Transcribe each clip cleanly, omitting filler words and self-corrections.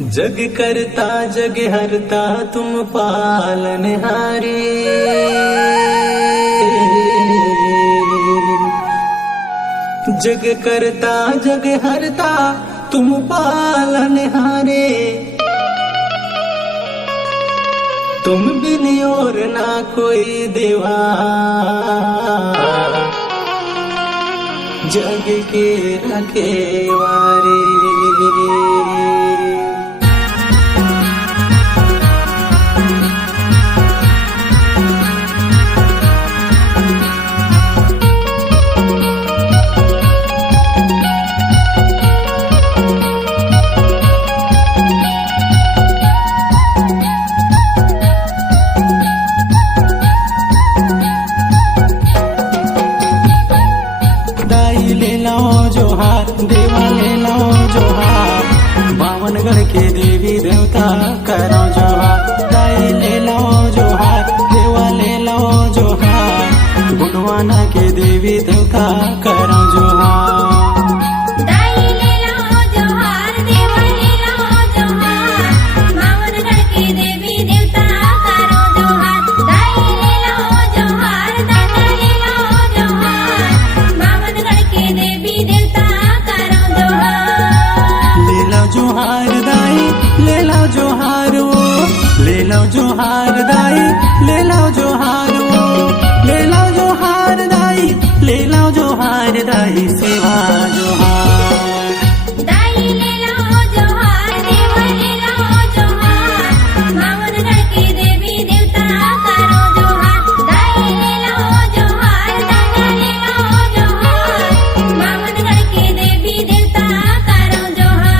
जग करता जग हरता तुम पालनहारे। जग करता जग हरता तुम पालनहारे। तुम बिन और ना कोई देवा जग के रखेवारे। ले लो जोहार देवा ले लो जोहार, बावनगढ़ के देवी देवता करो जोहार। दाई ले लो जोहार देवा ले लो जोहार, बुढ़वाना के देवी देवता करो जोहार। जोहार दाई ले लो जोहार वो, ले लो जोहार दाई ले लो जोहार वो, ले लो जोहार दाई ले लो जोहार दाई सेवा जोहार। दाई ले लो जोहार देवा ले लो जोहार, बावनगढ़ के देवी देवता करो जोहार। दाई ले लो जोहार दादा ले लो जोहार, बावनगढ़ के देवी देवता करो जोहार।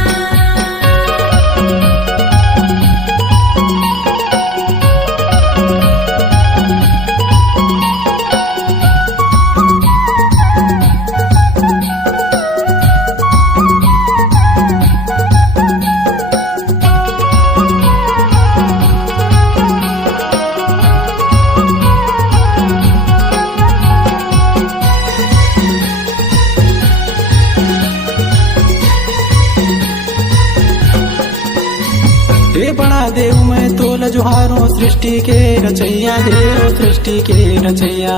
बड़ा देव मैं तोल जुहारों, सृष्टि के रचैया देव सृष्टि के रचैया।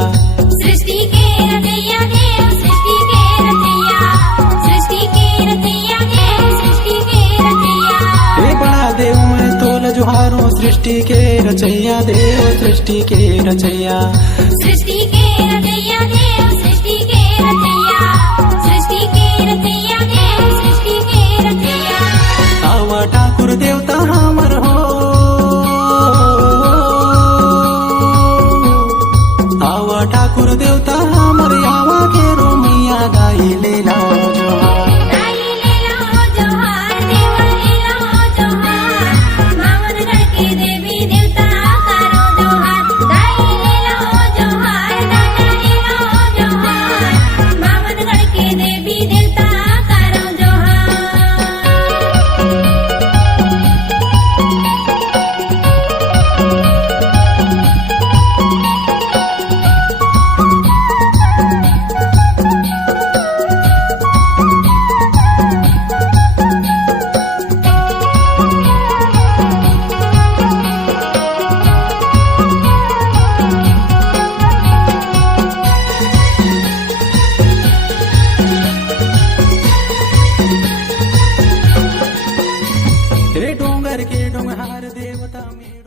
सृष्टि के रचैया देव सृष्टि के रचैया, सृष्टि के रचैया देव सृष्टि के रचैया। बड़ा देव मैं तोल जुहारों, सृष्टि के रचैया देव सृष्टि के रचैया। सृष्टि के रचैया देव सृष्टि के रचैया, सृष्टि के रचैया देव सृष्टि के रचैया। आवा ठाकुर देवता हमर हो, आवा ठाकुर देवता हमर आवा के रो मैया। दाई ले लो जोहार दाई ले लो जोहार देवा ले लो जोहार, बावनगढ़ के देवी देवता करो जोहार। दाई ले लो जोहार दादा ले लो जोहार, बावनगढ़ के देवी देवता करो जोहार। डोंगर के डोंगहार देवता में